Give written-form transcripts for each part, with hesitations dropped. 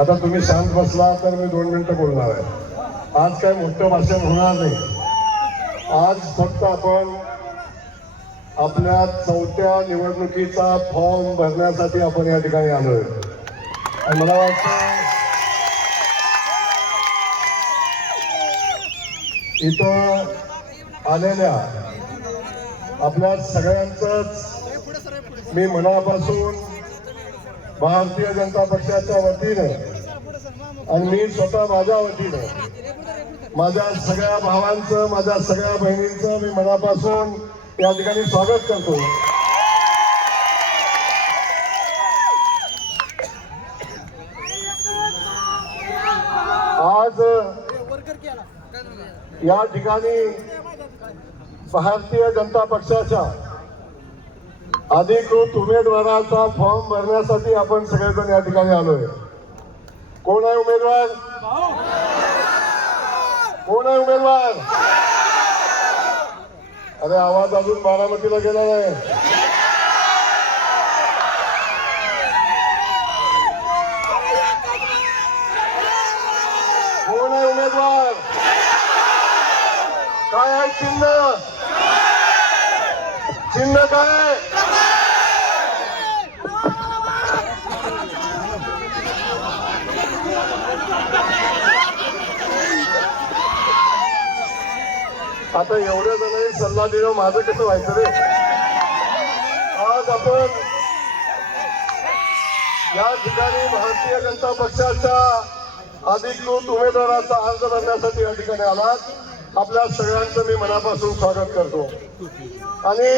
आता तुम्ही शांत बसला तर मी 2 मिनिटं बोलणार आहे. आज काय मोठं भाषण होणार नाही. आज फक्त आपण आपल्या 4थ्या निवडणुकीचा फॉर्म भरण्यासाठी आपण या ठिकाणी आलोय. आणि मला वाटतं इथं आलेल्या आपल्या सगळ्यांचंच मी मनापासून भारतीय जनता पक्षाच्या वतीनं आणि मी स्वतः माझ्या वतीनं माझ्या सगळ्या भावांचं, माझ्या सगळ्या बहिणींचं मी मनापासून या ठिकाणी स्वागत करतो. आज या ठिकाणी भारतीय जनता पक्षाच्या अधिकृत उमेदवाराचा फॉर्म भरण्यासाठी आपण सगळेजण या ठिकाणी आलोय. कोण आहे उमेदवार? कोण आहे उमेदवार? अरे आवाज अजून बारामतीला गेला नाही. कोण आहे उमेदवार? काय आहे चिन्ह? चिन्ह काय? आता एवढ्या जणांनी सल्ला देणं माझं कसं व्हायचं रे? आज आपण या ठिकाणी भारतीय जनता पक्षाच्या अधिकृत उमेदवाराचा अर्ज भरण्यासाठी या ठिकाणी आलात. आपल्या सगळ्यांचं मी मनापासून स्वागत करतो. आणि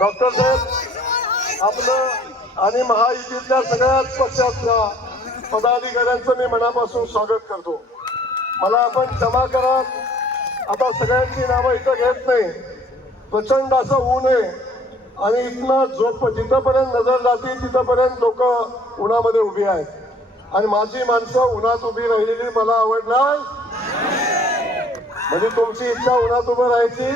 डॉक्टर साहेब आपलं आणि महायुतीतल्या सगळ्याच पक्षातल्या पदाधिकाऱ्यांचं मी मनापासून स्वागत करतो. मला आपण क्षमा करा, आता सगळ्यांची नावं इथं घेत नाही. प्रचंड असं ऊन आहे आणि इथनं जिथंपर्यंत नजर जाते तिथंपर्यंत लोक उन्हामध्ये उभी आहेत. आणि माझी माणसं उन्हात उभी राहिलेली मला आवडणार. म्हणजे तुमची इच्छा उन्हात उभं राहायची?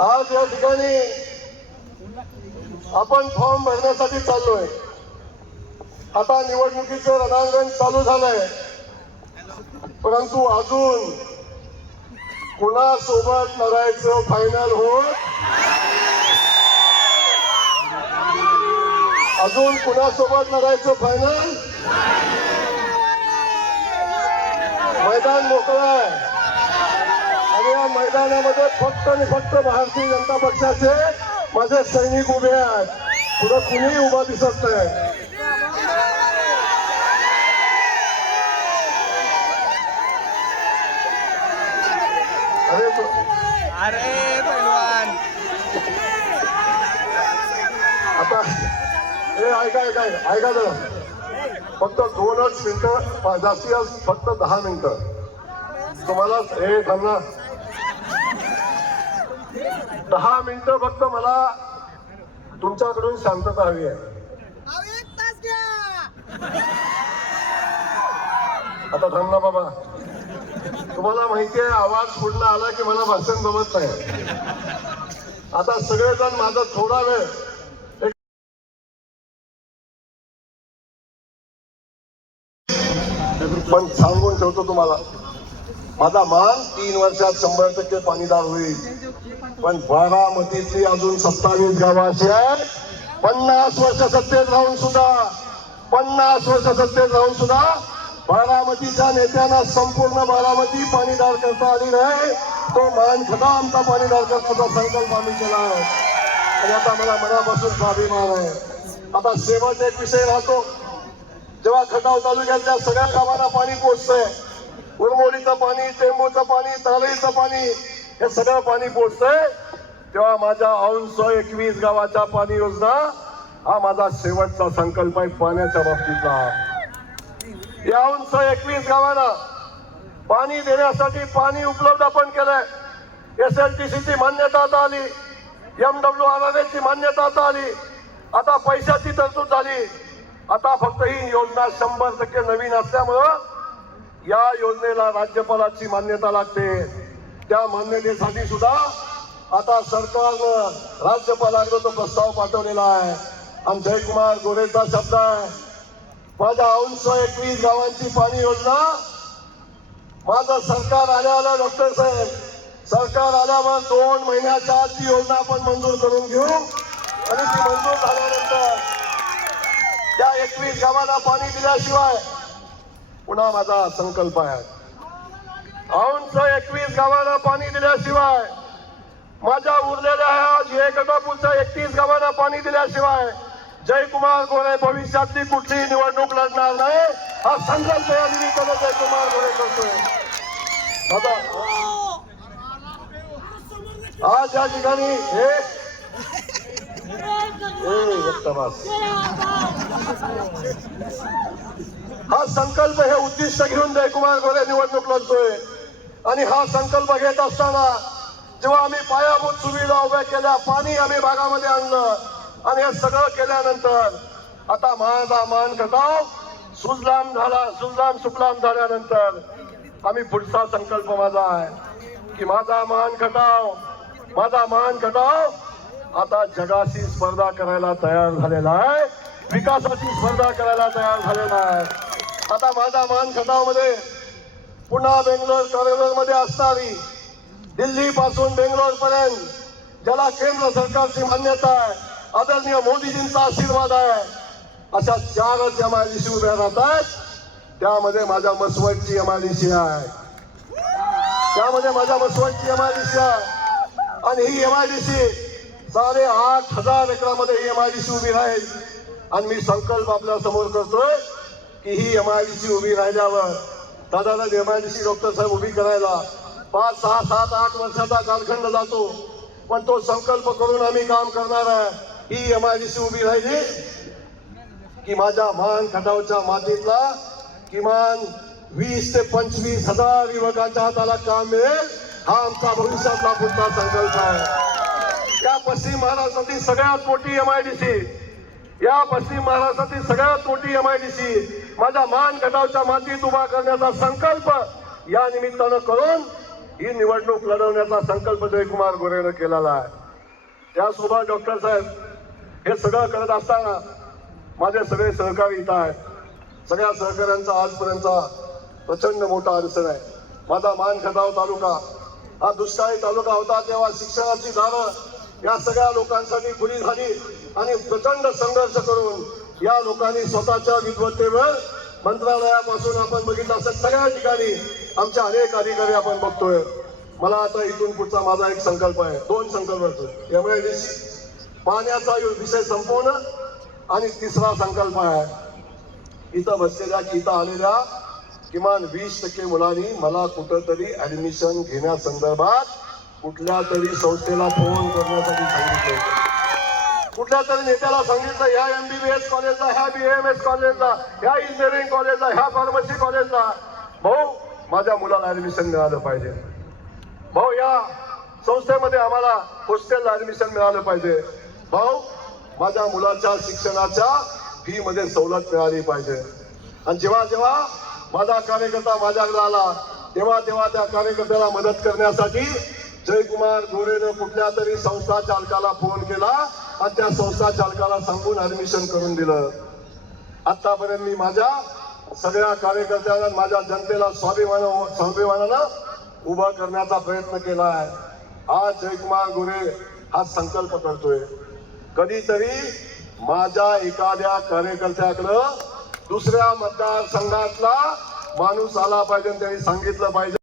आज या ठिकाणी आपण फॉर्म भरण्यासाठी चाललोय. आता निवडणुकीचं रणांगण चालू झालंय, परंतु अजून कुणासोबत लढायचं फायनल होत? अजून कुणासोबत लढायचं फायनल? मैदान मोकळं आहे आणि या मैदानामध्ये फक्त आणि फक्त भारतीय जनता पक्षाचे माझे सैनिक उभे आहेत. पुढे कुणीही उभा दिसत नाही. अरे पैलवान आता ऐका जरा, फक्त 2च मिनिटं, जास्तीत फक्त 10 मिनिटं तुम्हाला. हे थांबा, 10 मिनिटं फक्त मला तुमच्याकडून शांतता हवी आहे. आता थांब ना बाबा. तुम्हाला माहिती आहे आवाज पुढला आला की मला भाषण जमत नाही. आता सगळेजण माझा थोडा वेळ पण सांगून ठेवतो तुम्हाला, माझा मान 3 वर्षात 100% पाणीदार होईल. पण बारामतीतली अजून 27 गावं अशी आहेत 50 वर्ष सत्तेत राहून सुद्धा बारामतीच्या नेत्यांना संपूर्ण बारामती पाणीदार करता आली नाही. तो मान खटा आमचा पाणीदार करण्याचा संकल्प आम्ही केला आहे आणि आता मला मनापासून स्वाभिमान आहे. आता शेवट एक विषय राहतो. जेव्हा खटाव तालुक्यातल्या सगळ्या गावांना पाणी पोचतंय, उरमोडीचं पाणी, टेंबूचं पाणी, तालईचं पाणी, हे सगळं पाणी पोचतंय, तेव्हा माझ्या 121 गावाच्या पाणी योजना हा माझा शेवटचा संकल्प आहे पाण्याच्या बाबतीतला. या 121 गावांना पाणी देण्यासाठी पाणी उपलब्ध आपण केलंय. SLTCची मान्यता आता आली, MWRA ची मान्यता आता आली, आता पैशाची तरतूद झाली. आता फक्त ही योजना 100% नवीन असल्यामुळं या योजनेला राज्यपालाची मान्यता लागते. त्या मान्यतेसाठी सुद्धा आता सरकारनं राज्यपालाकडे तो प्रस्ताव पाठवलेला आहे आणि जयकुमार गोरेचा शब्द आहे, माझ्या 221 गावांची पाणी योजना माझं सरकार आल्यावर डॉक्टर साहेब सरकार आल्यावर 2 महिन्याच्या आत ती योजना आपण मंजूर करून घेऊ आणि ती मंजूर झाल्यानंतर त्या 21 गावांना पाणी दिल्याशिवाय पुन्हा माझा संकल्प आहे, 21 गावांना पाणी दिल्याशिवाय माझ्या उरलेल्या गटापूरच्या 31 गावांना पाणी दिल्याशिवाय जयकुमार गोरे भविष्यातली कुठलीही निवडणूक लढणार नाही हा संकल्प या निमित्तानं जयकुमार गोरे करतोय. आता आज या ठिकाणी हा संकल्प हे उद्दिष्ट घेऊन जयकुमार गोरे निवडणूक लढतोय आणि हा संकल्प घेत असताना जेव्हा आम्ही पायाभूत सुविधा उभ्या केल्या, पाणी आम्ही भागामध्ये आणलं आणि हे सगळं केल्यानंतर आता माझा मान खटाव सुजलाम सुफलाम झाल्यानंतर आम्ही पुढचा संकल्प माझा आहे की माझा मान खटाव आता जगाशी स्पर्धा करायला तयार झालेला आहे, विकासाची स्पर्धा करायला तयार झालेला आहे. आता माझा मान खटाव मध्ये पुन्हा बेंगलोर कॉरिडॉर मध्ये असणारी दिल्ली पासून बेंगलोर पर्यंत ज्याला केंद्र सरकारची मान्यता आहे, आदरणीय मोदीजींचा आशीर्वाद आहे, अशा 4च MIDC उभ्या राहतात. त्यामध्ये माझ्या मसवडची MIDC आहे, त्यामध्ये माझ्या मसवडची MIDC आहे आणि ही MIDC 8,500 एकरामध्ये ही MIDC उभी राहील आणि मी संकल्प आपल्या समोर करतोय की ही MIDC उभी राहिल्यावर साधारण MIDC डॉक्टर साहेब उभी करायला 5, 6, 7, 8 वर्षाचा कालखंड जातो, पण तो संकल्प करून आम्ही काम करणार आहे. ही MIDC उभी राहिली की माझ्या मान खटावच्या मातीतला किमान 20 ते 25 हजार युवकांच्या हाताला काम मिळेल, हा आमचा भविष्यातला पुढचा संकल्प आहे. या पश्चिम महाराष्ट्रातील सगळ्यात मोठी MIDC, या पश्चिम महाराष्ट्रातील सगळ्यात मोठी MIDC माझ्या मान खटावच्या मातीत उभा करण्याचा संकल्प या निमित्तानं करून ही निवडणूक लढवण्याचा संकल्प जयकुमार गोरेनं केलेला आहे. त्यासोबत डॉक्टर साहेब हे सगळं करत असताना माझे सगळे सहकारी इथं आहेत. सगळ्या सहकाऱ्यांचा आजपर्यंतचा प्रचंड मोठा अडचण आहे. माझा मान खटाव तालुका हा दुष्काळी तालुका होता, तेव्हा शिक्षणाची दारं या सगळ्या लोकांसाठी खुली झाली आणि प्रचंड संघर्ष करून या लोकांनी स्वतःच्या विद्वत्तेवर मंत्रालयापासून आपण बघितलं असं सगळ्या ठिकाणी आमच्या अनेक अधिकारी आपण बघतोय. मला आता इथून पुढचा माझा एक संकल्प आहे, 2 संकल्प MIDC पाण्याचा विषय संपवणं आणि तिसरा संकल्प आहे इथं बसलेल्या इथं आलेल्या किमान 20% मुलांनी मला कुठंतरी ऍडमिशन घेण्यासंदर्भात कुठल्या तरी संस्थेला फोन करण्यासाठी सांगितलं, कुठल्या तरी नेत्याला सांगितलं ह्या MBBS कॉलेजला, ह्या BAMS कॉलेजला, ह्या इंजिनिअरिंग कॉलेजला, ह्या फार्मसी कॉलेजला भाऊ माझ्या मुलाला ऍडमिशन मिळालं पाहिजे, भाऊ या संस्थेमध्ये आम्हाला हॉस्टेलला ऍडमिशन मिळालं पाहिजे, भाऊ माझ्या मुलाच्या शिक्षणाच्या फी मध्ये सवलत मिळाली पाहिजे. आणि जेव्हा जेव्हा माझा कार्यकर्ता माझ्याकडे आला तेव्हा त्या कार्यकर्त्याला मदत करण्यासाठी जयकुमार गोरेनं कुठल्या तरी संस्था चालकाला फोन केला आणि त्या संस्था चालकाला सांगून ऍडमिशन करून दिलं. आतापर्यंत मी माझ्या सगळ्या कार्यकर्त्यांना माझ्या जनतेला स्वाभिमानानं उभा करण्याचा प्रयत्न केला आहे. आज जयकुमार गोरे हा संकल्प करतोय कधीतरी माझ्या एखाद्या कार्यकर्त्याकडं दुसऱ्या मतदारसंघातला माणूस आला पाहिजे, त्यांनी सांगितलं पाहिजे